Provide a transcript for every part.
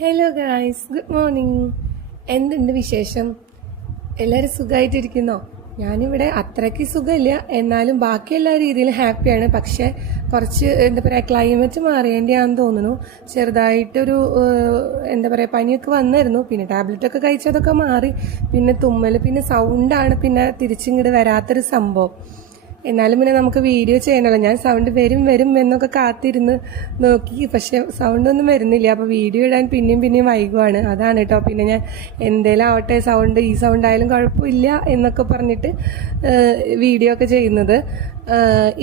Hello guys, good morning. എന്തുണ്ട് വിശേഷം? എല്ലാവരും സുഖമായിട്ടിരിക്കുന്നോ? ഞാനിവിടെ അത്രയ്ക്ക് സുഖമില്ല, എന്നാലും ബാക്കി എല്ലാ രീതിയിലും ഹാപ്പിയാണ്. പക്ഷേ കുറച്ച് എന്താ പറയുക, ക്ലൈമറ്റ് മാറിയതിൻ്റെയാണെന്ന് തോന്നുന്നു. ചെറുതായിട്ടൊരു എന്താ പറയുക, പനിയൊക്കെ വന്നിരുന്നു. പിന്നെ ടാബ്ലറ്റൊക്കെ കഴിച്ചതൊക്കെ മാറി. പിന്നെ തുമ്മൽ, പിന്നെ സൗണ്ടാണ് പിന്നെ തിരിച്ചിങ്ങോട്ട് വരാത്തൊരു സംഭവം. എന്നാലും പിന്നെ നമുക്ക് വീഡിയോ ചെയ്യണമല്ലോ. ഞാൻ സൗണ്ട് വരും എന്നൊക്കെ കാത്തിരുന്ന് നോക്കി, പക്ഷെ സൗണ്ടൊന്നും വരുന്നില്ല. അപ്പോൾ വീഡിയോ ഇടാൻ പിന്നെയും വൈകുവാണ്. അതാണ് കേട്ടോ. പിന്നെ ഞാൻ എന്തേലും ആവട്ടെ, ഈ സൗണ്ട് ആയാലും കുഴപ്പമില്ല എന്നൊക്കെ പറഞ്ഞിട്ട് വീഡിയോ ഒക്കെ ചെയ്യുന്നത്.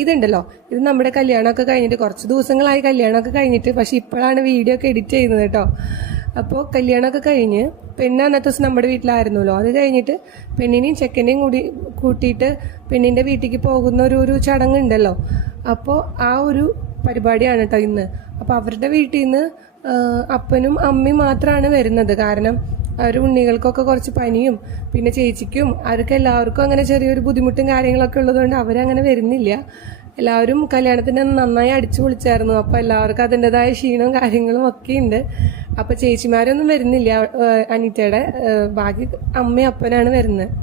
ഇതുണ്ടല്ലോ, ഇത് നമ്മുടെ കല്യാണമൊക്കെ കഴിഞ്ഞിട്ട് കുറച്ച് ദിവസങ്ങളായി കല്യാണമൊക്കെ കഴിഞ്ഞിട്ട്, പക്ഷെ ഇപ്പോഴാണ് വീഡിയോ ഒക്കെ എഡിറ്റ് ചെയ്യുന്നത് കേട്ടോ. അപ്പോൾ കല്യാണമൊക്കെ കഴിഞ്ഞ് പെണ്ണ് അന്നത്തെ ദിവസം നമ്മുടെ വീട്ടിലായിരുന്നല്ലോ. അത് കഴിഞ്ഞിട്ട് പെണ്ണിനെയും ചെക്കനെയും കൂട്ടിയിട്ട് പെണ്ണിൻ്റെ വീട്ടിലേക്ക് പോകുന്ന ഒരു ചടങ്ങുണ്ടല്ലോ. അപ്പോൾ ആ ഒരു പരിപാടിയാണ് കേട്ടോ ഇന്ന്. അപ്പോൾ അവരുടെ വീട്ടിൽ നിന്ന് അപ്പനും അമ്മയും മാത്രമാണ് വരുന്നത്. കാരണം അവർ ഉണ്ണികൾക്കൊക്കെ കുറച്ച് പനിയും പിന്നെ ചേച്ചിക്കും അവർക്ക് എല്ലാവർക്കും അങ്ങനെ ചെറിയൊരു ബുദ്ധിമുട്ടും കാര്യങ്ങളൊക്കെ ഉള്ളതുകൊണ്ട് അവരങ്ങനെ വരുന്നില്ല. എല്ലാവരും കല്യാണത്തിന് നന്നായി അടിച്ചു പൊളിച്ചായിരുന്നു. അപ്പോൾ എല്ലാവർക്കും അതിൻ്റെതായ ക്ഷീണവും കാര്യങ്ങളും ഒക്കെ ഉണ്ട്. അപ്പോൾ ചേച്ചിമാരൊന്നും വരുന്നില്ല അനിറ്റയുടെ. ബാക്കി അമ്മയും അപ്പനാണ് വരുന്നത്.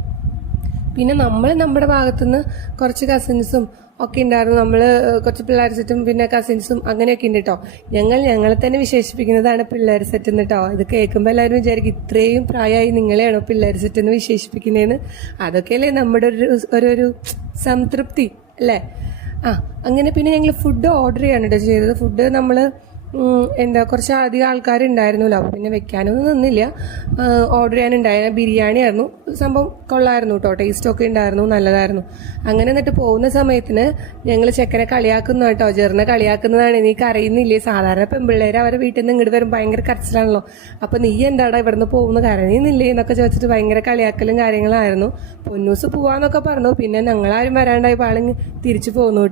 പിന്നെ നമ്മൾ നമ്മുടെ ഭാഗത്തുനിന്ന് കുറച്ച് കസിൻസും ഒക്കെ ഉണ്ടായിരുന്നു. നമ്മൾ കുറച്ച് പിള്ളേർ സെറ്റും പിന്നെ കസിൻസും അങ്ങനെയൊക്കെ ഉണ്ട് കേട്ടോ. ഞങ്ങളെ തന്നെ വിശേഷിപ്പിക്കുന്നതാണ് പിള്ളേർ സെറ്റ് എന്ന് കേട്ടോ. ഇത് കേൾക്കുമ്പോൾ എല്ലാവരും വിചാരിക്കും ഇത്രയും പ്രായമായി നിങ്ങളെയാണോ പിള്ളേർ സെറ്റ് എന്ന് വിശേഷിപ്പിക്കുന്നതെന്ന്. അതൊക്കെയല്ലേ നമ്മുടെ ഒരു സംതൃപ്തി അല്ലേ? അങ്ങനെ പിന്നെ ഞങ്ങൾ ഫുഡ് ഓർഡർ ചെയ്യാണ് കേട്ടോ ചെയ്തത്. ഫുഡ് നമ്മൾ കുറച്ച് അധികം ആൾക്കാരുണ്ടായിരുന്നല്ലോ. അപ്പോൾ പിന്നെ വെക്കാനൊന്നും നിന്നില്ല. ഓർഡർ ചെയ്യാനുണ്ടായ ബിരിയാണി ആയിരുന്നു. സംഭവം കൊള്ളായിരുന്നു കേട്ടോ. ടേസ്റ്റൊക്കെ ഉണ്ടായിരുന്നു, നല്ലതായിരുന്നു. അങ്ങനെ എന്നിട്ട് പോകുന്ന സമയത്തിന് ഞങ്ങൾ ചെക്കനെ കളിയാക്കുന്നു കേട്ടോ. ജെറിനെ കളിയാക്കുന്നതാണ്. നീ കരയുന്നില്ലേ? സാധാരണ പെൺപിള്ളേർ അവരെ വീട്ടിൽ നിന്ന് ഇങ്ങോട്ട് വരും ഭയങ്കര കരച്ചിലാണല്ലോ. അപ്പോൾ നീ എന്താടാ ഇവിടുന്ന് പോകുന്ന കരയുന്നില്ലേ എന്നൊക്കെ ചോദിച്ചിട്ട് ഭയങ്കര കളിയാക്കലും കാര്യങ്ങളായിരുന്നു. പൊന്നൂസ് പോവാന്നൊക്കെ പറഞ്ഞു. പിന്നെ ഞങ്ങളാരും വരാണ്ടായപ്പോൾ ആളിങ്ങ് തിരിച്ചു പോകുന്നു കേട്ടോ.